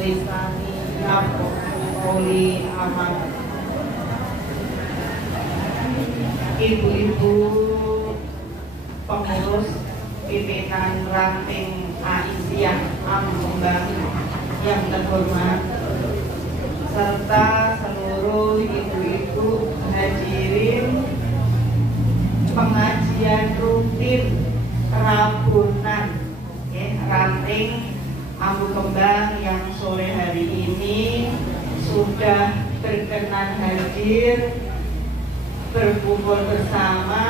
lisani yaquli aman. Ibu-ibu pengurus pimpinan ranting Aisyah Kembang yang terhormat, serta seluruh ibu-ibu hadirin pengajian rutin Rabunan ranting Ambu Kembang yang sore hari ini sudah berkenan hadir berkumpul bersama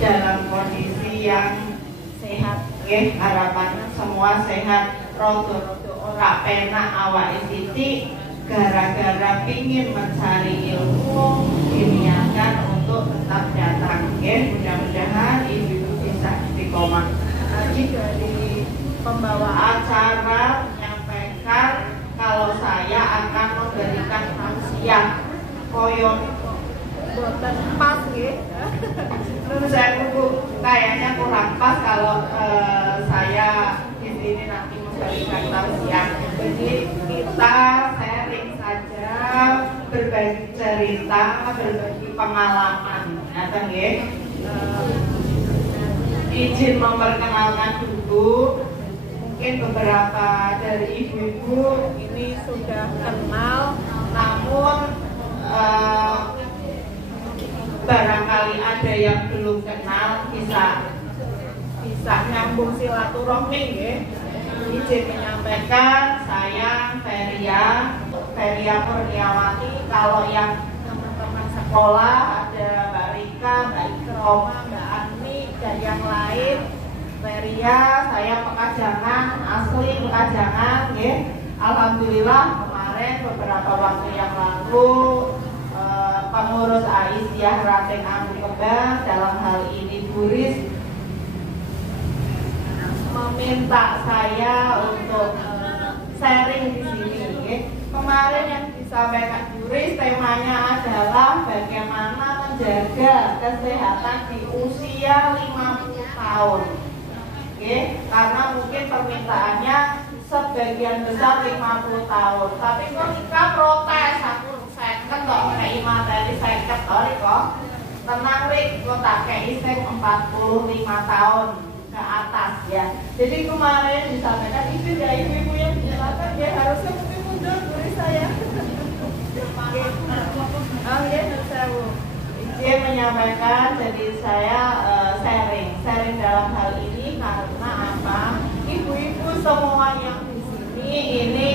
dalam kondisi yang sehat. Harapannya semua sehat. Rodo-rodo ora penak awake sithik gara-gara pingin mencari ilmu, diniatkan untuk tetap datang. Mudah-mudahan ibu-ibu bisa istiqomah. Tadi dari pembawa acara menyampaikan kalau saya akan memberikan tausiah koyon buatan pas menurut saya kayaknya kurang pas kalau saya di sini nanti memberikan tausiah. Jadi kita sharing saja, berbagi cerita, berbagi pengalaman. Izin memperkenalkan dulu, mungkin beberapa dari ibu-ibu ini sudah kenal, namun barangkali ada yang belum kenal, bisa nyambung silaturahmi ya. Izin menyampaikan, saya Feria Kurniawati. Kalau yang teman-teman sekolah ada Mbak Rika, Mbak Ikroma, Mbak Ani dan yang lain. Feria, saya Pekajangan, asli Pekajangan ya. Alhamdulillah kemarin beberapa waktu yang lalu pengurus Aisyah Ranting Ambu Kembang, dalam hal ini Buris, meminta saya untuk sharing di sini. Kemarin yang disampaikan Buris temanya adalah bagaimana menjaga kesehatan di usia 50 tahun. Karena mungkin permintaannya sebagian besar 50 tahun. Tapi kok kita protes, aku seket kok kayak materi seket kok. Tenang Rik, kok tak kayak iseng 45 tahun ke atas ya. Jadi kemarin disampaikan itu ya ibu-ibu yang silakan ya, harusnya mungkin mundur dari saya. Oh ya, saya izin menyampaikan, jadi saya sharing dalam hal ini karena apa? Ibu-ibu semua yang di sini ini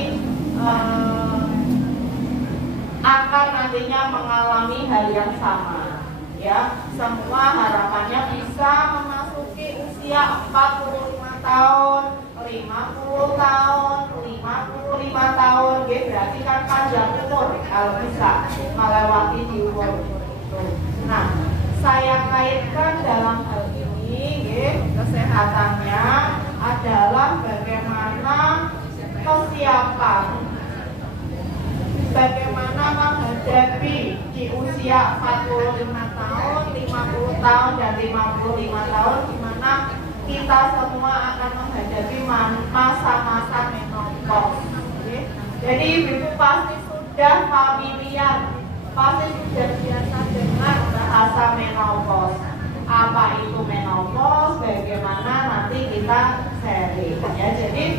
akan nantinya mengalami hal yang sama ya. Semua harapannya bisa memasuki usia 45 tahun, 50 tahun, 55 tahun, berarti kan panjang umur kalau bisa melewati di umur itu. Nah, saya kaitkan dalam hal ini kesehatannya adalah bagaimana kesiapan, bagaimana menghadapi di usia 45 tahun, 50 tahun, dan 55 tahun, di mana kita semua akan menghadapi masa-masa menopause. Jadi ibu pasti sudah familiar, pasti sudah biasa dengar bahasa menopause. Apa itu menopause? Bagaimana nanti kita sharing ya. Jadi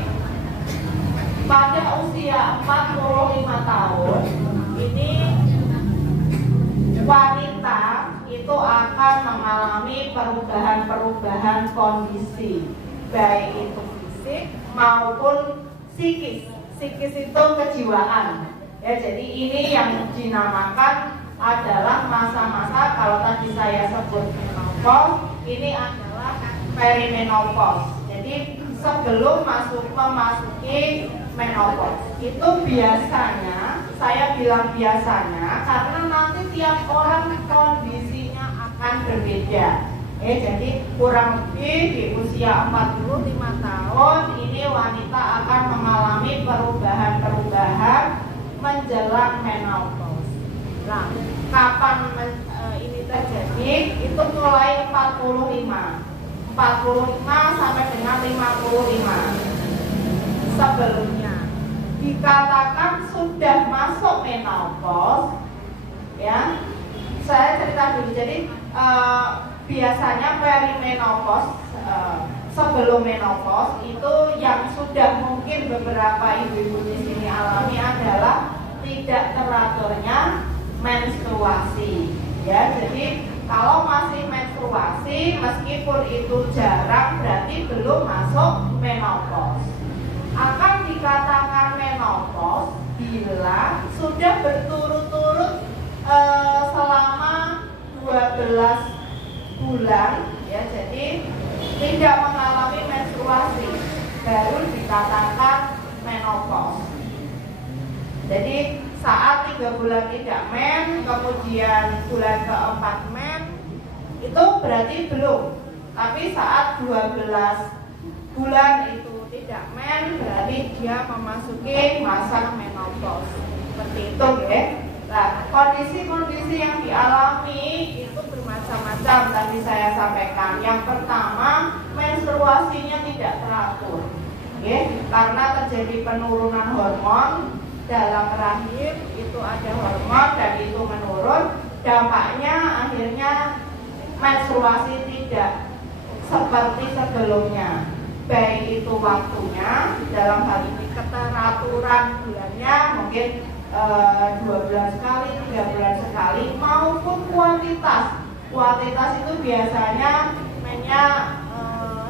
pada usia 45 tahun ini wanita itu akan mengalami perubahan kondisi, baik itu fisik maupun psikis. Psikis itu kejiwaan ya. Jadi ini yang dinamakan adalah masa-masa, kalau tadi saya sebut menopause, ini adalah perimenopause. Jadi sebelum memasuki menopause itu biasanya, saya bilang biasanya karena nanti tiap orang kondisinya akan berbeda. Jadi kurang lebih di usia 45 tahun ini wanita akan mengalami perubahan menjelang menopause. Nah, kapan ini terjadi? Itu mulai 45 sampai dengan 55. sebelumnya. Dikatakan sudah masuk menopause, ya. Saya cerita dulu. Jadi biasanya perimenopause, sebelum menopause itu yang sudah mungkin beberapa ibu-ibu di sini alami adalah tidak teraturnya menstruasi, ya. Jadi kalau masih menstruasi, meskipun itu jarang, berarti belum masuk menopause. Akan dikatakan menopause bila sudah berturut-turut selama 12 bulan, ya. Jadi tidak mengalami menstruasi, baru dikatakan menopause. Jadi saat 3 bulan tidak men, kemudian bulan keempat men, itu berarti belum. Tapi saat 12 bulan itu tidak men, berarti dia memasuki masa menopause. Seperti itu, ya. Nah, kondisi-kondisi yang dialami itu bermacam-macam tadi saya sampaikan. Yang pertama, menstruasinya tidak teratur, ya, karena terjadi penurunan hormon dalam rahim, itu ada hormon dan itu menurun, dampaknya akhirnya menstruasi tidak seperti sebelumnya, baik itu waktunya, dalam hal ini keteraturan bulannya mungkin 2 bulan sekali, 3 bulan sekali, maupun kuantitas itu biasanya mennya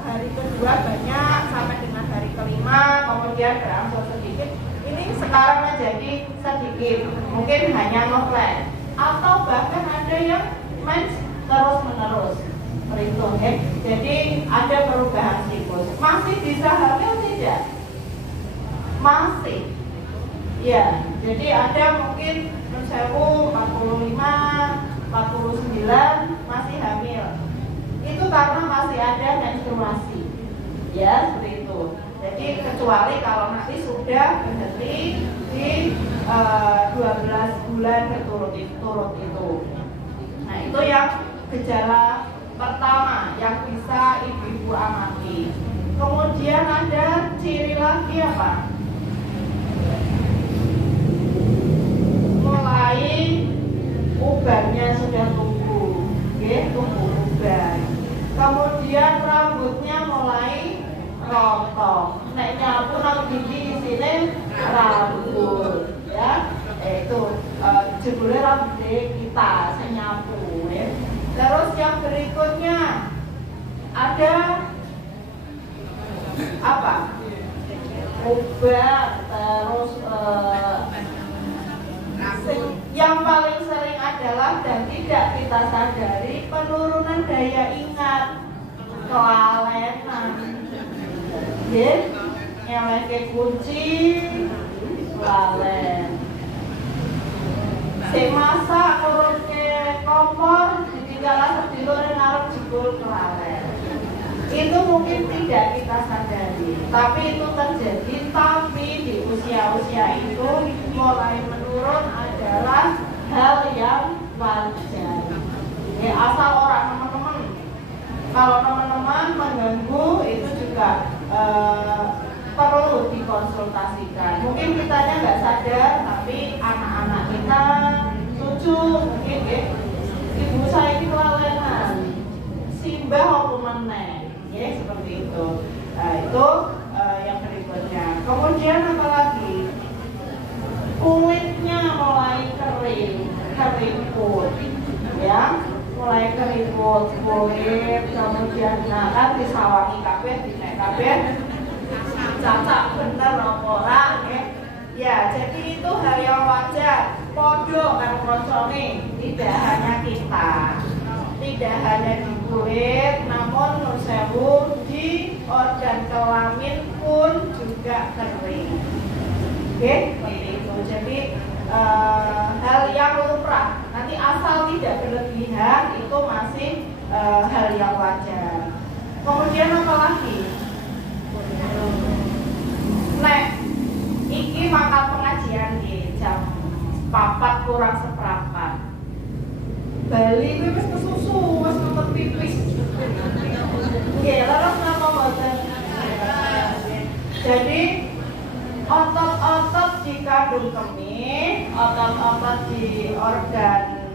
hari kedua banyak sampai dengan hari kelima, kemudian berangsur sedikit. Ini sekarang menjadi sedikit, mungkin hanya noflen, atau bahkan ada yang mens terus menerus, itu, jadi ada perubahan siklus. Masih bisa hamil tidak? Masih, ya. Jadi ada mungkin 45, 49 masih hamil. Itu karena masih ada menstruasi, ya, seperti itu. Jadi kecuali kalau nanti sudah berhenti di 12 bulan berturut-turut itu. Nah, itu yang gejala pertama yang bisa ibu-ibu amati. Kemudian ada ciri lagi apa? Mulai ubannya sudah tumbuh, tumbuh uban. Kemudian rambutnya mulai rontok. Nek nyapu nang gigi di sini rambut, ya. Itu jebule rambut kita saya nyapu, ya. Terus yang berikutnya ada apa? Uban, terus yang paling sering adalah dan tidak kita sadari penurunan daya ingat, kelalenan. Nyeleke kunci lalen. Sing masak nuruske kompor ditinggal sedilur ngarep jebul kelalen. Itu mungkin tidak kita sadari, tapi itu terjadi. Tapi di usia-usia itu mulai menurun adalah hal yang wajar. Asal orang teman-teman, kalau teman-teman mengganggu itu juga perlu dikonsultasikan. Mungkin kitanya nggak sadar, tapi anak-anak kita, cucu mungkin, ibu saya ini kelalenan, simbah apa meneh, ya, seperti itu. Nah, itu yang berikutnya. Kemudian apa lagi? Kulitnya mulai kering, keriput, ya, mulai keriput kulit. Kemudian kan disawangi kabeh, dinek kabeh cacak bener apa ora, ya. Jadi itu hal yang wajar. Podo karo koncone, tidak hanya kita, tidak hanya di kulit, namun nur sewu di organ kelamin pun juga kering. Seperti itu. Jadi hal yang lumrah. Nanti asal tidak berlebihan itu masih hal yang wajar. Kemudian apa lagi? Nek iki mangkat pengajian di jam 4 kurang seperempat. Bali kuwi wis kesusu, wis kempet pipis. Nggih, laras napa mboten? Jadi Otot-otot di kandung kemih, otot-otot di organ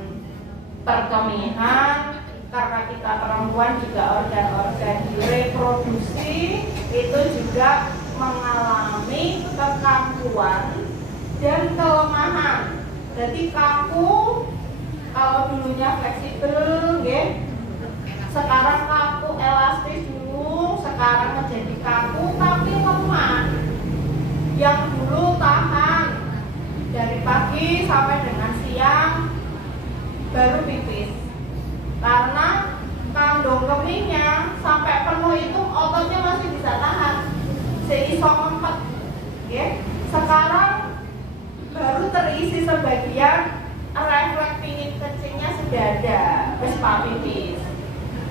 perkemihan, karena kita perempuan juga organ-organ di reproduksi itu juga mengalami kekakuan dan kelemahan. Jadi kaku, kalau dulunya fleksibel, sekarang kaku elastis dulu, sekarang menjadi kaku tapi lemah. Yang dulu tahan dari pagi sampai dengan siang baru pipis, karena kandung kemihnya sampai penuh itu ototnya masih bisa tahan, seiso ngempet. Sekarang baru terisi sebagian, refleks pingin kencingnya sudah ada, wis pipis.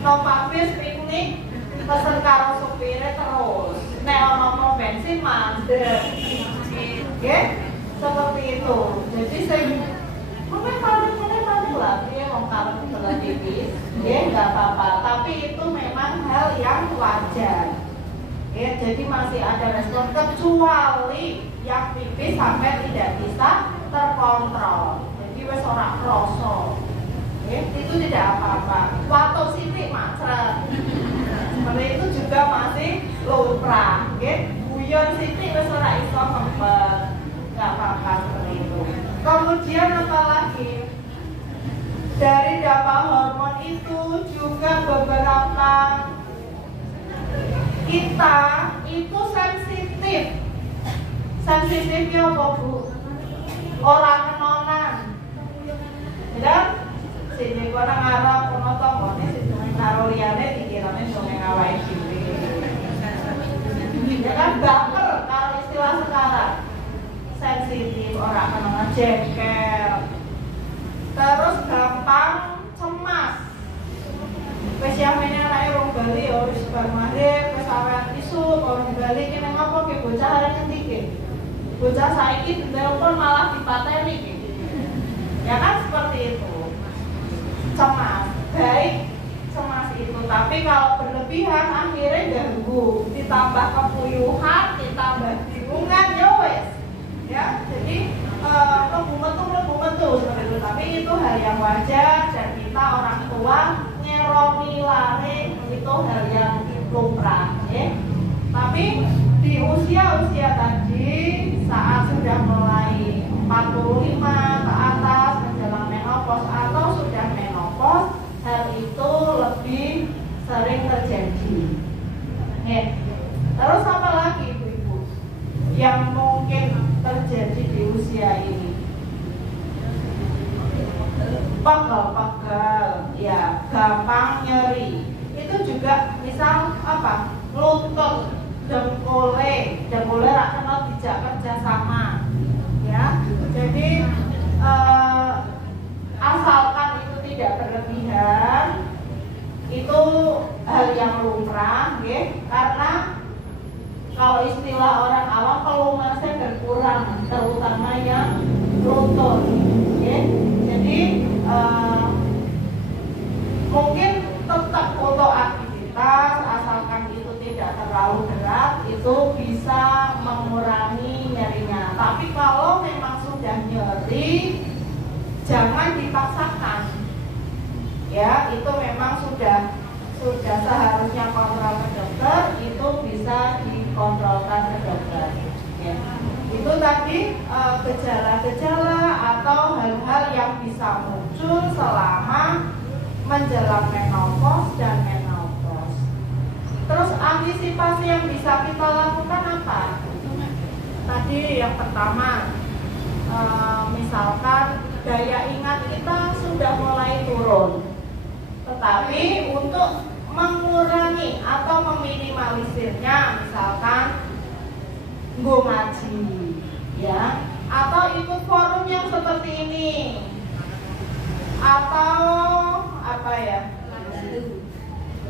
No pipis piknik, pesen karo supirnya terus. Nek ono bensin mandek. Seperti itu. Jadi saya mungkin paling lah, dia mau kalau setelah pipis, nggak apa-apa. Tapi itu memang hal yang wajar. Jadi masih ada respon, kecuali yang pipis sampai tidak bisa terkontrol. Jadi wes ora kroso. Itu tidak apa-apa. Waktu sitik macret. Seperti itu juga masih lumrah. Guyon sitik wes ora iso ngempet. Enggak apa-apa seperti itu. Kemudian apa lagi? Dari dampak hormon itu juga beberapa kita itu sensitif. Sensitifnya apa, Bu? Orang kenonan. Ya? Sini kono ngarep kono tombone sing karo liyane dikirane dongeng awake dhewe. Ya kan baper kalau istilah sekarang. Sensitif, orang kena ngejengkel. Terus gampang cemas. Wis yamene anake wong Bali ya wis bar maghrib wis awean isu orang Bali ki nang apa ki bocah arek ngendi ki. Bocah saiki telepon malah dipateni ki. Ya kan seperti itu. Cemas, baik cemas itu, tapi kalau berlebihan akhirnya ganggu, ditambah kepuyuhan, ditambah bingungan, ya wes, ya. Jadi lebu metu seperti itu, tapi itu hal yang wajar dan kita orang tua ngeromi lari itu hal yang lumrah, ya. Tapi di usia tadi saat sudah mulai 45 ke atas menjelang menopause atau sudah menopause, hal itu lebih sering terjadi. Terus apa lagi ibu-ibu yang mungkin terjadi di usia ini? Pegel-pegel, ya, gampang nyeri. Itu juga misal apa? Lutut, dengkule rak kena dijak kerja sama, ya. Jadi asalkan itu tidak berlebihan, itu hal yang lumrah, karena kalau istilah orang awam pelumasnya berkurang, terutama yang lutut, jadi mungkin tetap untuk aktivitas asalkan itu tidak terlalu berat, itu bisa mengurangi nyerinya. Tapi kalau memang sudah nyeri, jangan dipaksakan, ya. Itu memang sudah seharusnya kontrol ke dokter, itu bisa dikontrolkan ke dokter, ya. Itu tadi gejala-gejala atau hal-hal yang bisa muncul selama menjelang menopause dan menopause. Terus antisipasi yang bisa kita lakukan apa? Tadi yang pertama, misalkan daya ingat kita sudah mulai turun, tetapi untuk mengurangi atau meminimalisirnya, misalkan nggo ngaji, ya, atau ikut forum yang seperti ini, atau apa ya?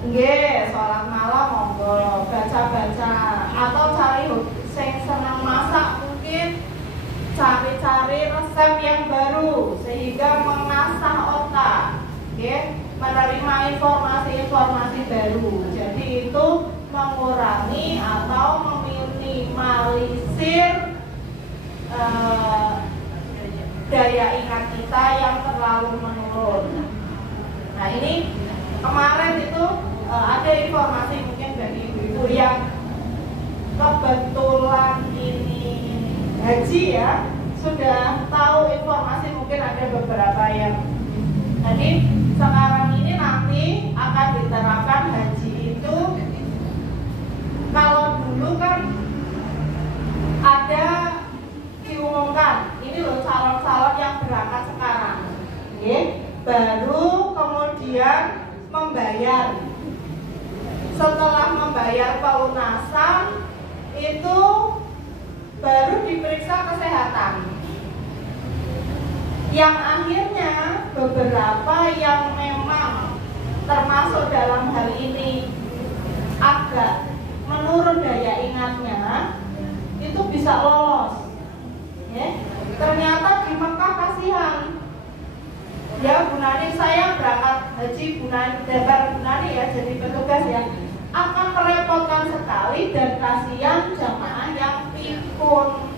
Nggih, sholat malam monggo, baca-baca, atau cari sing senang masak, mungkin cari-cari resep yang baru sehingga mengasah otak, menerima informasi-informasi baru. Jadi itu mengurangi atau meminimalisir daya ingat kita yang terlalu menurun. Nah ini kemarin itu ada informasi mungkin dari ibu-ibu yang kebetulan ini haji ya, sudah tahu informasi, mungkin ada beberapa yang jadi sekarang ini nanti akan diterapkan haji itu. Kalau dulu kan ada diumumkan ini loh calon-calon yang berangkat sekarang, baru kemudian membayar. Setelah membayar pelunasan itu baru diperiksa kesehatan, yang akhirnya beberapa yang memang termasuk dalam hal ini agak menurun daya ingatnya itu bisa lolos. Ternyata di Mekah kasihan ya, Bu Nani, saya berangkat haji, Bu Nani ya jadi petugas ya, akan merepotkan sekali dan kasihan jamaah yang pikun,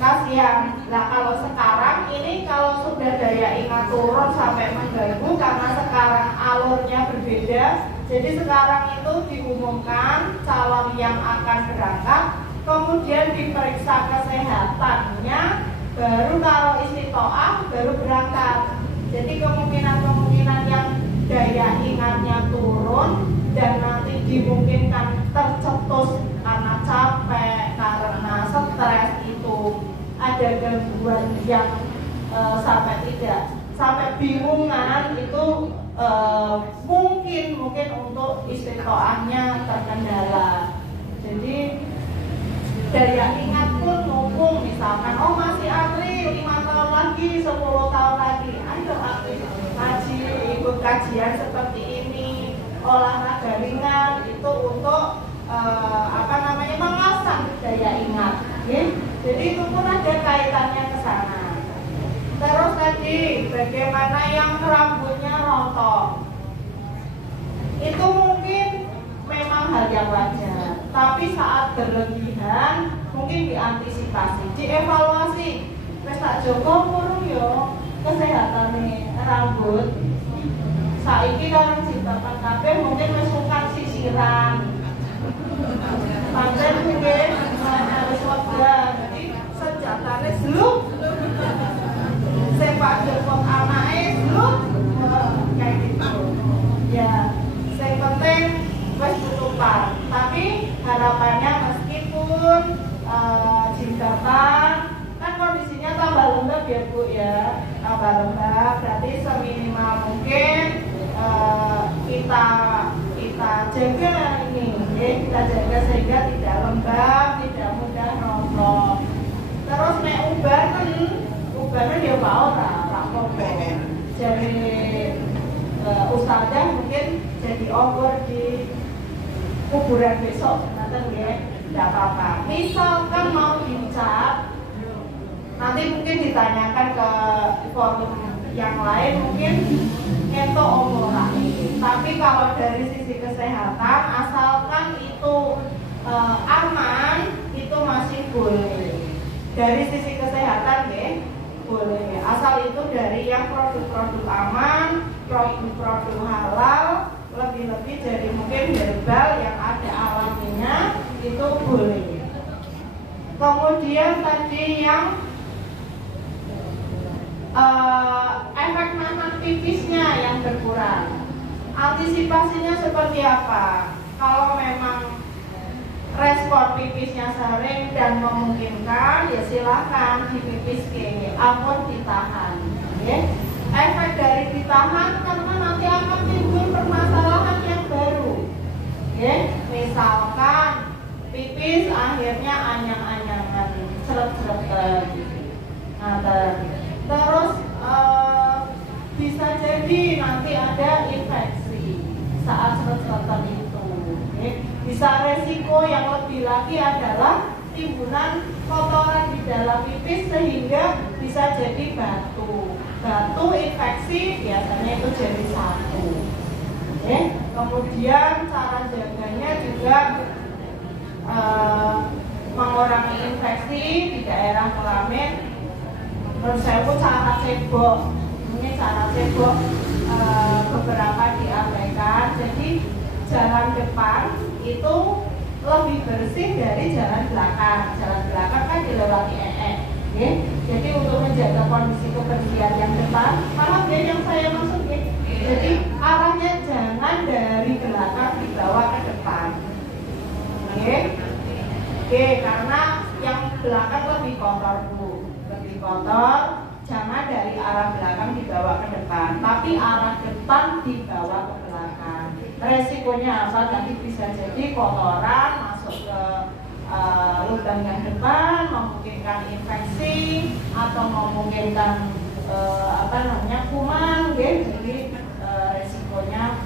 kasihan. Nah kalau sekarang ini kalau sudah daya ingat turun sampai mengganggu karena sekarang alurnya berbeda, jadi sekarang itu diumumkan calon yang akan berangkat, kemudian diperiksa kesehatannya, baru kalau istiqoah baru berangkat. Jadi kemungkinan yang daya ingatnya turun dan nanti dimungkinkan tercetus karena capek, karena stres, itu ada gangguan yang sampai bingungan itu mungkin untuk istiqoahnya terkendala. Jadi daya ingat pun mumpung, misalkan oh masih antri 5 tahun lagi, 10 tahun lagi, ayo ngaji, ikut kajian seperti ini, olahraga ringan itu untuk mengasah daya ingat. Jadi itu pun ada kaitannya ke sana. Terus tadi bagaimana yang rambutnya rontok, itu mungkin memang hal yang wajar, tapi saat berlebihan mungkin diantisipasi, dievaluasi. Wes tak Joko kurung yo kesehatane rambut. Saiki kan ciptakan kabeh mungkin wis sukan sisiran. Pancen mungkin harus wegah. Jadi senjatane sluk. Sepak Joko anake sluk kayak gitu. Ya, yang penting wis tutupan. Tapi harapannya meskipun jilbaban kan kondisinya tambah lembab ya Bu ya, tambah lembab, berarti seminimal mungkin kita jaga ini, kita jaga sehingga tidak lembab, tidak mudah rontok. Terus nek ubanan ya Pak ora apa-apa. Jadi ustazah mungkin jadi obor di kuburan besok, nanti ya, tidak apa-apa. Misalkan mau dicat, nanti mungkin ditanyakan ke forum yang lain, mungkin itu omongan. Tapi kalau dari sisi kesehatan, asalkan itu aman, itu masih boleh. Dari sisi kesehatan ya, boleh. Asal itu dari yang produk-produk aman, produk-produk halal, lebih-lebih dari mungkin herbal yang ada alaminya, itu boleh. Kemudian tadi yang efek nahan pipisnya yang berkurang, antisipasinya seperti apa? Kalau memang respon pipisnya sering dan memungkinkan, ya silahkan dipipiske, ampun ditahan. Efek dari ditahan karena nanti akan timbul permasalahan yang baru. Misalkan pipis akhirnya anyang-anyangan, seret-seretan. Terus bisa jadi nanti ada infeksi saat seret-seretan itu. Bisa resiko yang lebih lagi adalah timbunan kotoran di dalam pipis sehingga bisa jadi batu. Batu infeksi biasanya itu jadi satu. Kemudian cara jaganya juga mengurangi infeksi di daerah kelamin. Menurut saya pun cara cebok, ini cara cebok beberapa diabaikan. Jadi jalan depan itu lebih bersih dari jalan belakang. Jalan belakang kan dilewati okay? Jadi untuk menjaga kondisi kebersihan yang depan, paham ya yang saya maksud ya? Jadi arahnya jangan dari belakang dibawa ke depan. Oke, karena yang belakang lebih kotor Bu, lebih kotor. Jangan dari arah belakang dibawa ke depan, tapi arah depan dibawa ke belakang. Resikonya apa? Tadi bisa jadi kotoran masuk ke lubang yang depan, memungkinkan infeksi atau memungkinkan kuman, jadi resikonya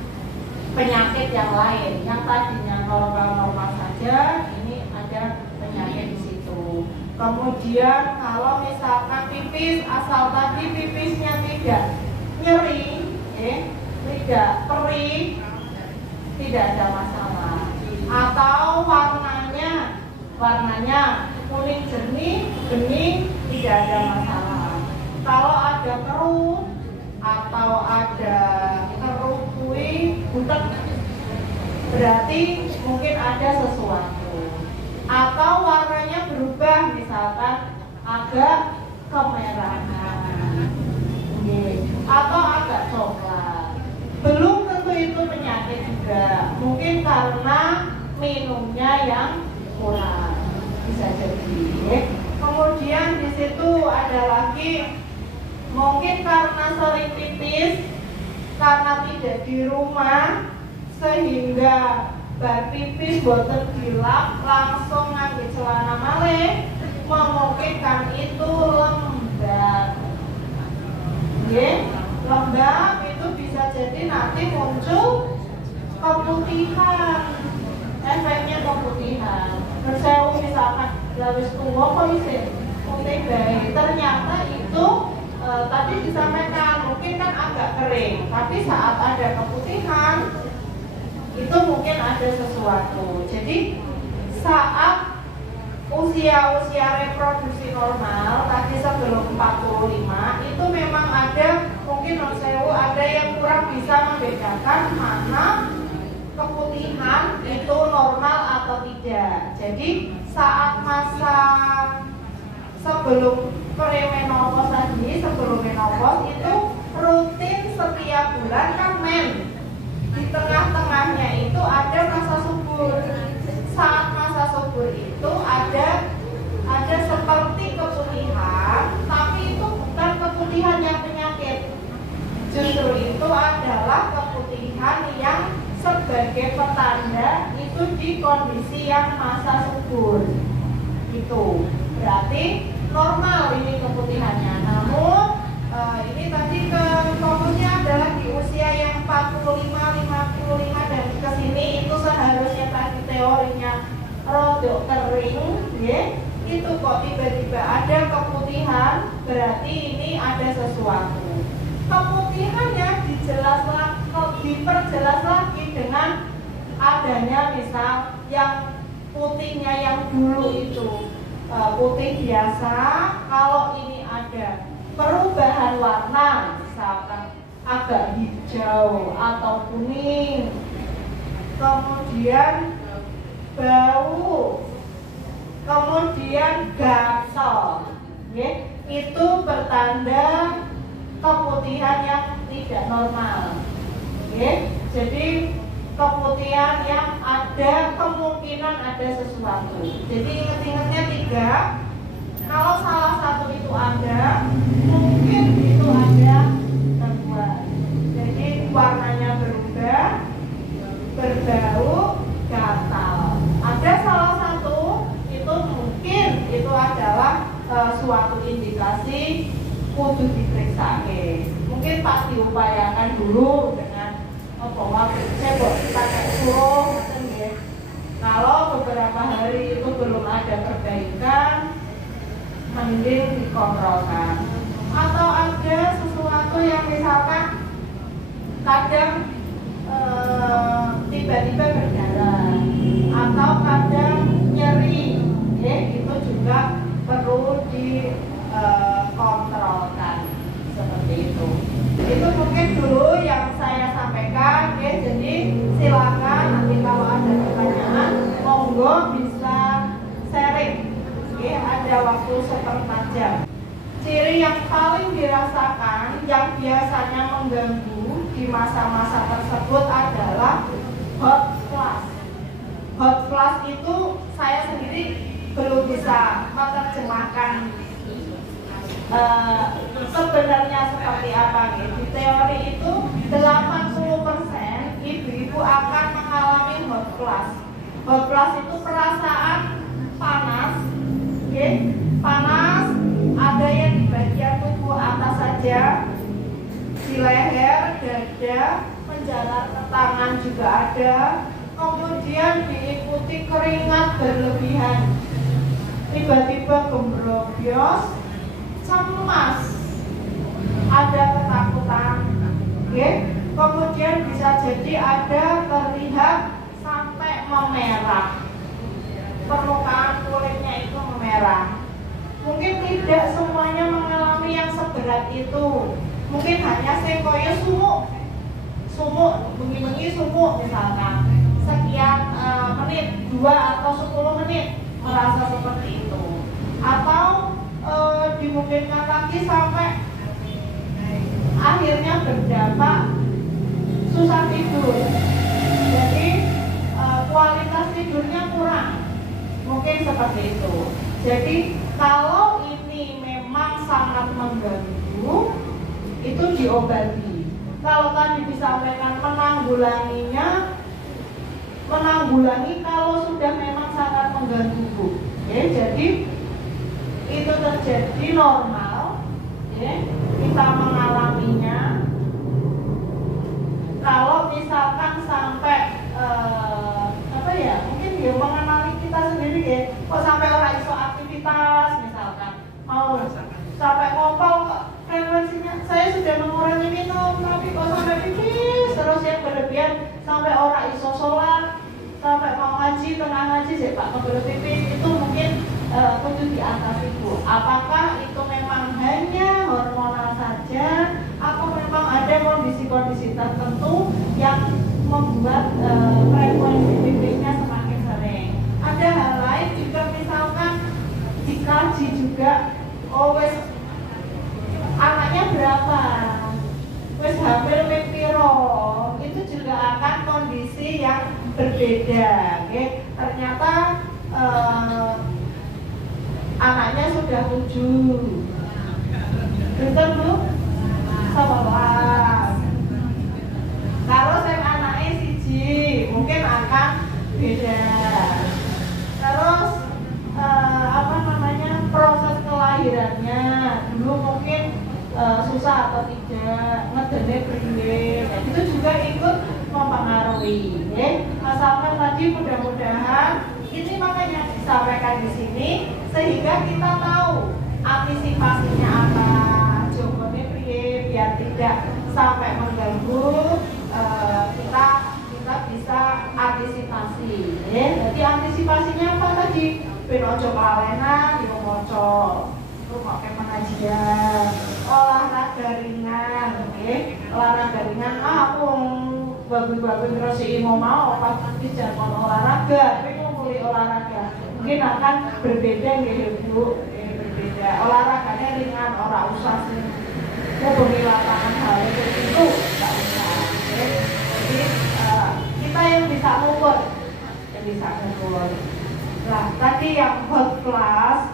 penyakit yang lain. Yang tadinya normal-normal saja, ini ada penyakit di situ. Kemudian kalau misalkan pipis, asal tadi pipisnya tidak nyeri, tidak perih, tidak ada masalah. Atau warnanya kuning jernih, bening, tidak ada masalah. Kalau ada keruh atau ada keruh butek, berarti mungkin ada sesuatu. Atau warnanya berubah, misalkan agak kemerahan, atau agak coklat. Belum tentu itu penyakit juga, mungkin karena minumnya yang kurang, bisa jadi. Kemudian di situ ada lagi, mungkin karena sering pipis, karena tidak di rumah, sehingga bar pipis boten dilap langsung ngambil celana malih, memungkinkan itu lembab. Lembab itu bisa jadi nanti muncul keputihan, efeknya keputihan. Terus misalkan lawis tua kok isi putih bayi, ternyata itu tadi disampaikan mungkin kan agak kering, tapi saat ada keputihan itu mungkin ada sesuatu. Jadi saat usia reproduksi normal tadi sebelum 45 itu memang ada mungkin ada yang kurang bisa membedakan mana keputihan itu normal atau tidak. Jadi saat masa sebelum premenopause tadi, sebelum menopause itu rutin setiap bulan kan men. Di tengah-tengahnya itu ada masa subur. Saat masa subur itu ada seperti keputihan, tapi itu bukan keputihan yang penyakit. Justru itu adalah keputihan yang sebagai petanda itu di kondisi yang masa subur. Itu berarti normal ini keputihannya. Namun ini tadi fokusnya adalah di usia yang 45, 55 dan ke sini itu seharusnya tadi teorinya rodok kering, itu kok tiba-tiba ada keputihan, berarti ini ada sesuatu. Keputihannya diperjelas lagi dengan adanya misal yang putihnya yang dulu itu putih biasa, kalau ini ada perubahan warna, misalkan agak hijau atau kuning, kemudian bau, kemudian gatal, itu bertanda keputihan yang tidak normal. Jadi keputihan yang ada kemungkinan ada sesuatu. Jadi ingat-ingatnya 3. Kalau salah satu itu ada, mungkin itu ada gangguan. Jadi warnanya berubah, berbau, gatal. Ada salah satu itu mungkin itu adalah suatu indikasi kudu diperiksa. Mungkin pas diupayakan dulu dengan cebok pakai suruh. Kalau beberapa hari itu belum ada perbaikan, mending dikontrolkan. Atau ada sesuatu yang misalkan kadang tiba-tiba berdarah atau kadang nyeri, juga perlu dikontrolkan seperti itu. Itu mungkin dulu yang saya sampaikan, ya. Jadi silakan nanti kalau ada pertanyaan, monggo bisa sharing. Ya, ada waktu 1/4 jam. Ciri yang paling dirasakan yang biasanya mengganggu di masa-masa tersebut adalah hot flash. Hot flash itu saya sendiri belum bisa menerjemahkan sebenarnya seperti apa gitu. Di teori itu 80% ibu-ibu akan mengalami hot flash. Hot flash itu perasaan panas, okay? Panas, ada yang di bagian tubuh atas saja, di leher, dada, menjalar ke tangan juga ada, kemudian diikuti keringat berlebihan, tiba-tiba gembrobyos, cemas, ada ketakutan, okay? Kemudian bisa jadi ada terlihat sampai memerah, permukaan kulitnya itu memerah. Mungkin tidak semuanya mengalami yang seberat itu, mungkin hanya sekoyo sumuk, bengi-bengi sumuk misalkan, sekian menit, 2 atau 10 menit merasa seperti itu, atau dimungkinkan lagi sampai akhirnya berdampak susah tidur, jadi kualitas tidurnya kurang, mungkin seperti itu. Jadi kalau ini memang sangat mengganggu, itu diobati. Kalau tadi disampaikan menanggulangi kalau sudah memang sangat mengganggu, Bu. Ya, jadi itu terjadi normal, ya, kita mengalaminya. Kalau misalkan sampai mungkin dia mengenali kita sendiri, ya, kok sampai orang iso aktivitas misalkan, mau sampai ngompol, frekuensinya saya sudah mengurangi minum, tapi kok sampai pipis terus yang berlebihan, sampai orang iso sholat, sampai mau ngaji, tengah ngaji sih Pak kebelet pipis, itu mungkin kudu diatasi, Bu. Apakah itu memang hanya hormonal saja, atau memang ada kondisi-kondisi tertentu yang membuat frekuensi pipisnya semakin sering? Ada hal lain juga, misalkan dikaji juga, wes anaknya berapa, wes hamil piro, itu juga akan kondisi yang berbeda, okay? Ternyata anaknya sudah 7, betul Bu? 11. Kalau saya anaknya siji, mungkin akan beda. Terus proses kelahirannya dulu mungkin susah atau tidak, ngedene priwe, itu juga ikut mempengaruhi, ya. Asalkan tadi mudah-mudahan ini makanya disampaikan di sini sehingga kita tahu antisipasinya apa, jongkone priwe biar tidak sampai mengganggu, kita bisa antisipasi, ya. Jadi antisipasinya apa tadi? Ben ojo kalenan, yo moco, rumokke pengajian, olahraga ringan, nggih. Olahraga ringan, aku bagus-bagus terus mau pas jangan olahraga, tapi ngumpuli olahraga. Mungkin akan berbeda nggih Bu, berbeda. Olahraganya ringan, ora usah sing ngubungi lapangan hal itu, enggak usah. Jadi kita yang bisa ngukur, Nah, tadi yang hot flash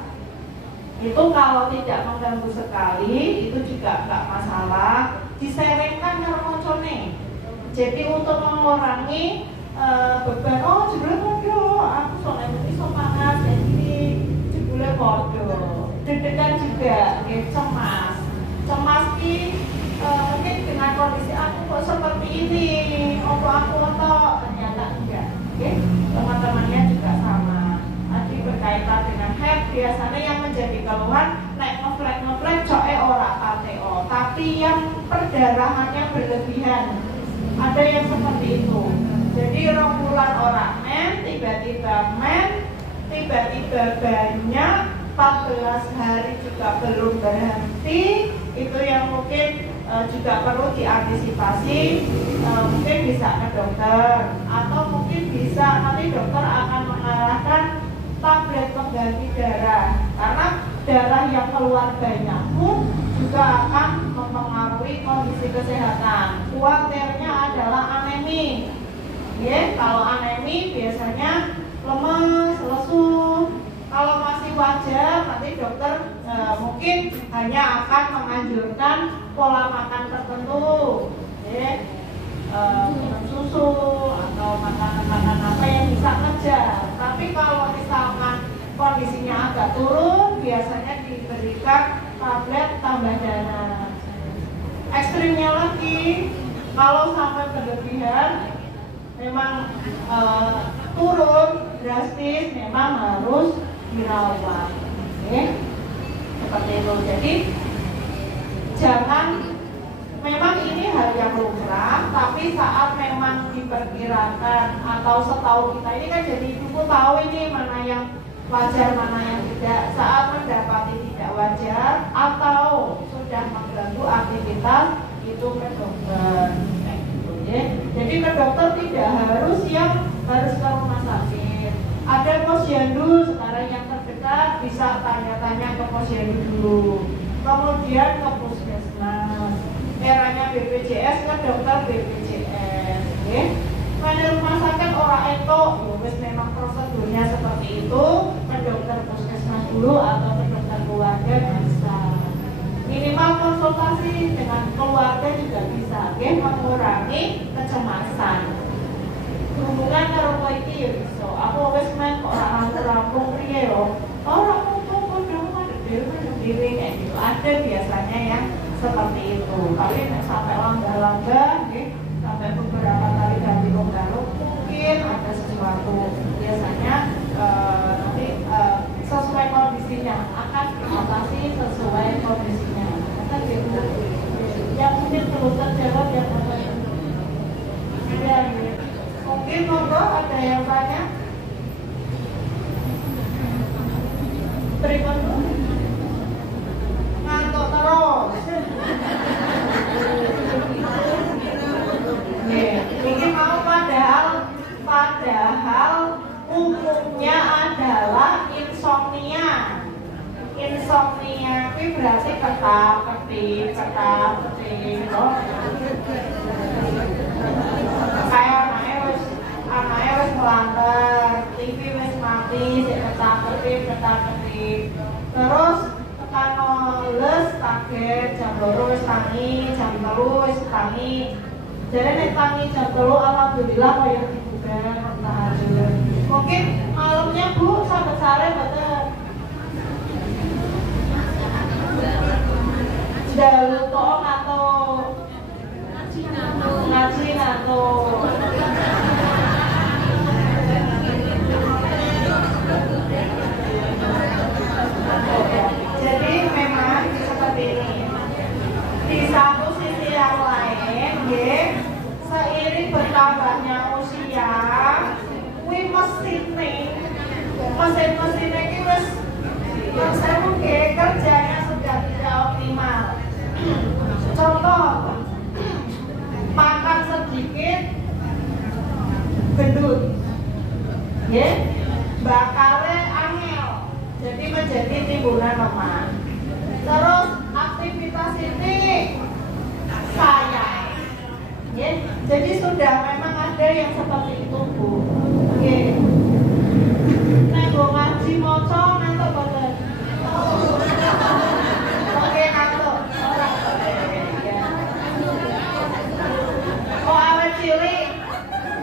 itu kalau tidak mengganggu sekali, itu juga enggak masalah. Diseringkan ngermocone. Jadi untuk mengurangi beban, jebule aku soalnya iso panas, jadi jebule podo. Deg-degan juga, cemas mungkin dengan kondisi aku kok seperti ini, aku ternyata enggak, okay? Teman-temannya juga sama. Tadi berkaitan dengan head, biasanya yang menjadi keluhan naik ngeflek coe ora pateo, tapi yang perdarahannya berlebihan, ada yang seperti itu. Jadi rembulan orang tiba-tiba banyak, 14 hari juga belum berhenti, itu yang mungkin juga perlu diantisipasi. Mungkin bisa ke dokter, atau mungkin bisa nanti dokter akan mengarahkan tablet pengganti darah, karena darah yang keluar banyak pun juga akan mempengaruhi kondisi kesehatan. Kuatirnya adalah anemi. Ya, kalau anemi biasanya lemes, lesu. Kalau masih wajar, nanti dokter mungkin hanya akan menganjurkan pola makan tertentu, ya, minum susu atau makanan-makanan apa yang bisa ngejar. Tapi kalau misalkan kondisinya agak turun, biasanya diberikan tablet tambah darah. Ekstrimnya lagi, kalau sampai berlebihan, memang turun drastis, memang harus dirawat. Oke, seperti itu. Jadi jangan, memang ini hal yang lumrah, tapi saat memang diperkirakan atau setahu kita ini kan jadi ibu tahu ini mana yang wajar, mana yang tidak. Saat mendapati tidak wajar atau sudah mengganggu aktivitas, itu ke dokter. Jadi ke dokter tidak harus ke rumah sakit. Ada posyandu sekarang yang terdekat, bisa tanya-tanya ke posyandu dulu. Kemudian ke puskesmas. Eranya BPJS ke dokter BPJS. Pada rumah sakit orang itu, wis memang prosedurnya seperti itu, ke dokter puskesmas dulu atau ke dokter keluarga bisa. Minimal konsultasi dengan keluarga juga bisa, mengurangi kecemasan. Hubungan karo kowe iki ya iso. Aku wis men kok ora rampung priye yo. Ora rampung kok dhewe kayak gitu. Ada biasanya yang seperti itu. Tapi sampai langgar-langgar nggih, sampai beberapa kali ganti penggaruk mungkin ada sesuatu. Biasanya nanti sesuai kondisinya akan diatasi sesuai kondisinya. Kan gitu. Yang mungkin perlu terjawab yang apa ya? Mungkin monggo ada yang tanya. Berikutnya ngantuk terus. Ini mau padahal umumnya adalah insomnia. Insomnia itu berarti ketap-ketip. Kayak anaknya wis melantar, TV wis mati, ketap-ketip. Terus tekan les kaget, jam 2 wis tangi, jam 3 wis tangi. Jadi nek tangi jam 3 alhamdulillah kaya dibuka tahajud. Mungkin malamnya Bu sampai sore betul. Dalu toong atau ngaji atau jadi memang seperti ini. Di satu sisi yang lain, seiring bertambahnya usia, mesin ini wis kerjanya sudah tidak optimal. Contoh, makan sedikit gendut, bakalnya angel, jadi menjadi timbunan lemak. Terus aktivitas ini sayang, jadi sudah memang ada yang seperti itu Bu. Nek ngaji moco ngantuk boten. Oke ngantuk. Oh awet cilik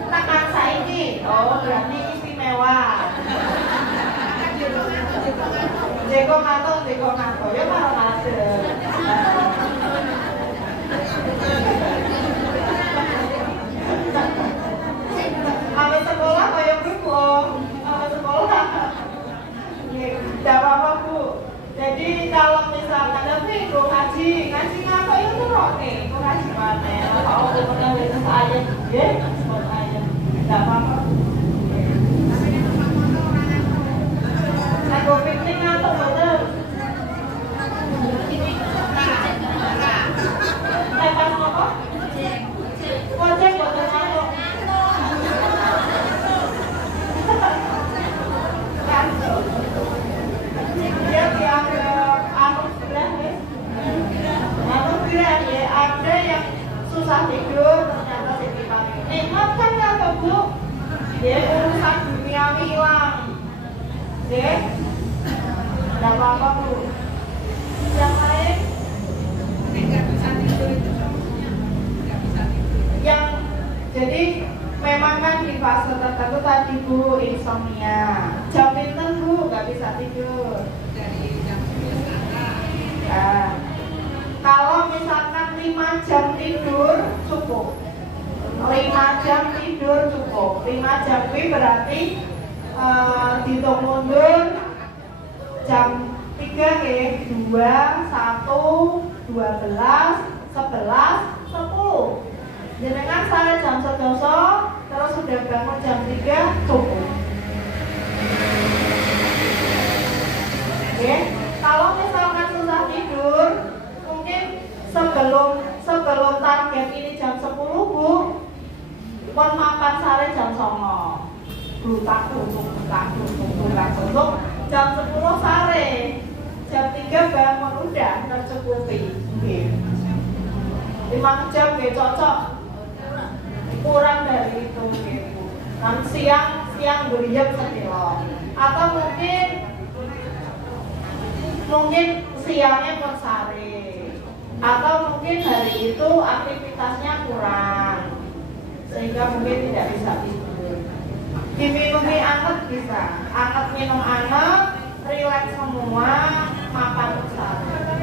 tekan saiki. Oh berarti istimewa. Jeko ngantuk ya karo ngadeg. Awet sekolah kaya Bu. Awet sekolah. Tidak apa-apa Bu. Jadi kalau misalkan tapi gue ngaji ngapa itu roti, gue ngaji mana? Kalau gue pernah lihat ayam, spot ayam, tidak apa-apa. Nah gue piknik ngantuk betul. Ya, urusan duniawi hilang. Oke, tidak apa-apa Bu. Yang lain? Nggak bisa tidur itu contohnya. Nggak bisa tidur. Yang jadi memang kan di fase tertentu tadi Bu, insomnia. Jam pinten Bu, nggak bisa tidur. Dari jam 11 ke atas. Ya. Kalau misalkan 5 jam tidur cukup. 5 jam tidur cukup. 5 jam itu berarti dihitung mundur jam 3 ke 2, 1, 12, 11, 10. Jenengan saya jam 11 terus sudah bangun jam 3 cukup. Oke, kalau misalkan susah tidur, mungkin sebelum target ini jam 10 Bu, pun makan sare jam 9. Butak jam 10 sare, jam 3 bangun udah tercukupi. Oke. 5 jam gak cocok, kurang dari itu gitu. Dan siang berjam sekilo, atau mungkin siangnya pun sare, atau mungkin hari itu aktivitasnya kurang sehingga mungkin tidak bisa tidur. Diminumi anget bisa, minum anget, rileks semua, makan sare.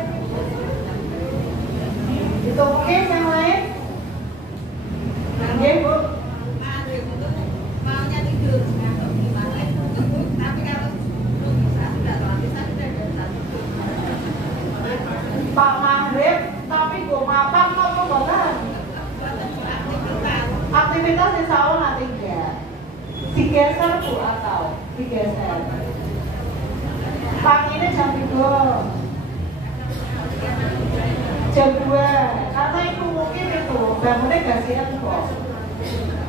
Itu mungkin yang lain? Oke Bu. Maunya tidur atau gimana itu, tapi kalau belum bisa sudah tidur. Pak Maghrib, tapi gue makan mau bosan. Aktivitas insya Allah nanti enggak. Digeser Bu atau digeser. Pagi ini jam 3, jam 2, karena itu mungkin itu bangunnya gak siap kok.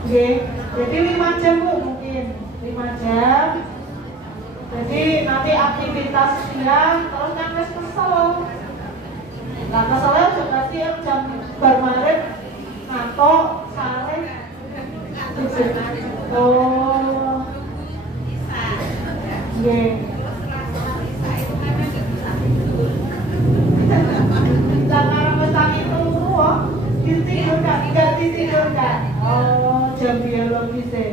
Oke, jadi 5 jam Bu mungkin 5 jam. Jadi nanti aktivitas siang terus kan kesel. Nah keselnya juga siap jam bermaret ngantuk sare. Oh, iya. Jangan pesan itu ditidurkan, tidak ditidurkan. Oh, jam biologis ya.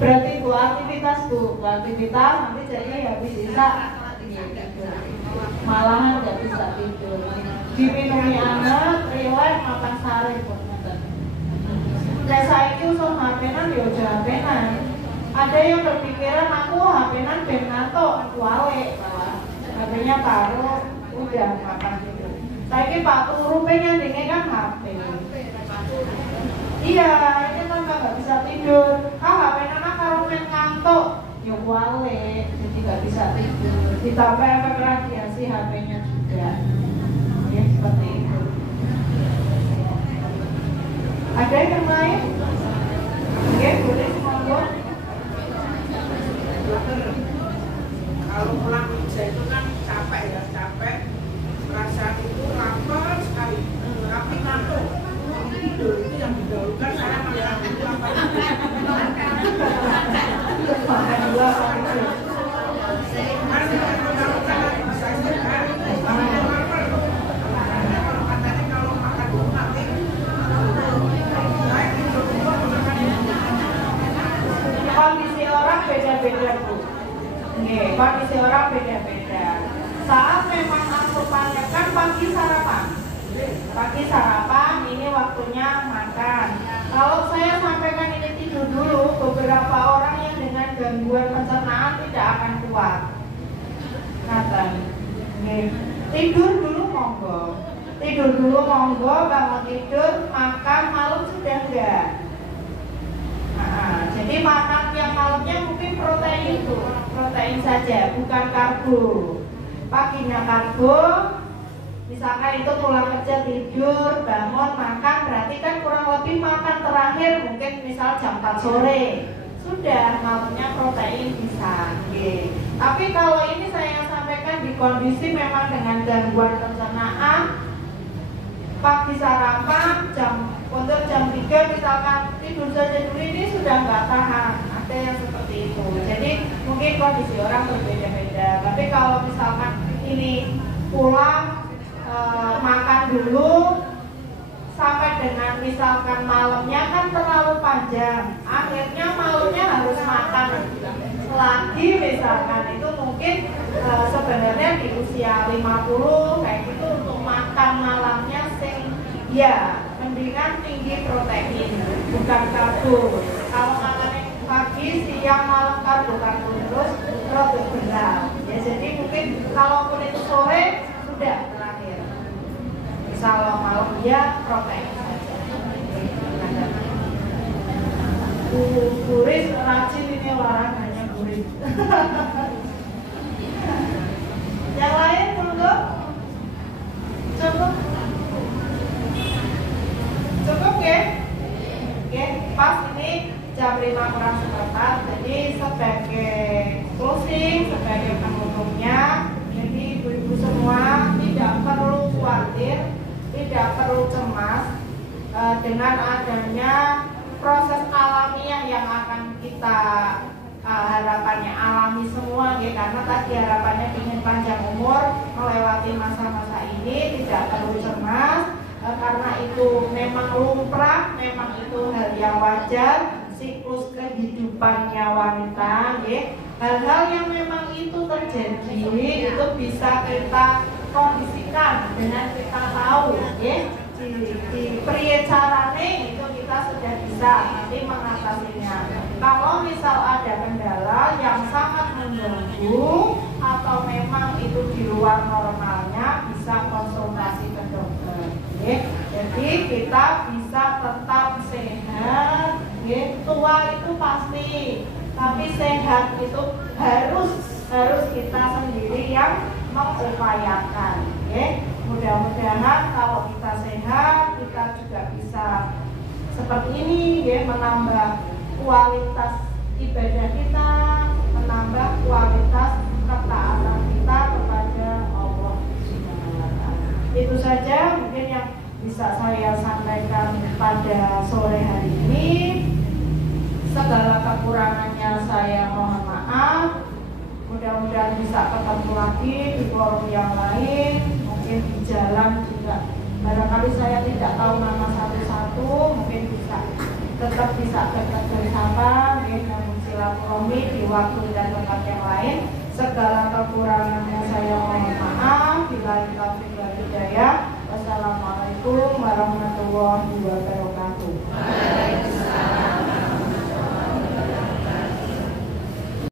Berarti Bu aktivitas nanti jadi habis bisa malahan nggak bisa tidur. Diminumi anget, rileks, makan sare Bu. Nah saya itu usul HP-nan ya udah HP-nan. Ada yang berpikiran aku HP-nan ben ngantuk, wale malah HP-nya taruh, udah makan tidur. Saya ini Pak Turu pengen kan HP. Iya, ini kan nggak bisa tidur. HP-nan kalau main ngantuk, ya wale, jadi nggak bisa tidur. Ditambah efek radiasi HP-nya juga. Ya seperti itu. Ada yang lain? Oke, boleh monggo. Kalau pulang kerja itu kan capek ya, merasa itu lapar sekali, tapi ngantuk. Tidur itu yang didahulukan, saya malah itu apa? Kondisi orang beda-beda Bu. Kondisi orang beda-beda. Saat memang asupannya kan pagi sarapan, ini waktunya makan. Kalau saya sampaikan ini tidur dulu, beberapa orang yang dengan gangguan pencernaan tidak akan kuat. Tidur dulu monggo, bangun tidur, makan malam sudah enggak. Jadi makan yang malamnya mungkin protein saja, bukan karbo. Paginya karbo, misalkan itu pulang kerja tidur, bangun makan, berarti kan kurang lebih makan terakhir mungkin misal jam 4 sore. Sudah malamnya protein bisa. Tapi kalau ini saya sampaikan di kondisi memang dengan gangguan pencernaan, pagi sarapan untuk jam 3 misalkan tidur saja dulu, ini sudah nggak tahan. Ada yang seperti itu. Jadi mungkin kondisi orang berbeda-beda. Tapi kalau misalkan ini pulang makan dulu sampai dengan misalkan malamnya kan terlalu panjang, akhirnya malamnya harus makan lagi misalkan, itu mungkin sebenarnya di usia 50 kayak gitu untuk makan malamnya ya mendingan tinggi protein bukan karbo. Kalau makannya pagi siang malam karbo terus berat ya. Jadi mungkin kalaupun itu sore sudah terakhir, misal malam ya protein saja. Guris rajin ini olahraganya guris. Yang lain dulu cukup ya? Oke, pas ini jam 5 kurang seperempat. Jadi sebagai closing, sebagai penutupnya, jadi ibu-ibu semua tidak perlu khawatir, tidak perlu cemas dengan adanya proses alamiah yang akan kita harapannya alami semua ya, karena tadi harapannya ingin panjang umur melewati masa-masa ini. Tidak perlu cemas karena itu memang lumrah, memang itu hal yang wajar, siklus kehidupannya wanita ya. Hal-hal yang memang itu terjadi itu bisa kita kondisikan dengan kita tahu ya, di priye carane itu kita sudah bisa nanti mengatasinya. Kalau misal ada kendala yang sangat mengganggu atau memang itu di luar normalnya, bisa konsultasi ke dokter ya. Jadi kita bisa tetap sehat ya. Tua itu pasti, tapi sehat itu harus kita sendiri yang mengupayakan ya. Mudah-mudahan kalau kita sehat, kita juga bisa seperti ini ya, menambah kualitas ibadah kita, menambah kualitas ketaatan kita kepada Allah Subhanahu wa Ta'ala. Itu saja mungkin yang bisa saya sampaikan pada sore hari ini. Segala kekurangannya saya mohon maaf. Mudah-mudahan bisa ketemu lagi di forum yang lain, mungkin di jalan juga. Barangkali saya tidak tahu nama satu-satu, mungkin tetap bisa dekat bersama dan silaturahmi di waktu dan tempat yang lain. Segala kekurangannya saya mohon maaf. Billahi taufiq wal hidayah. Wassalamualaikum warahmatullahi wabarakatuh.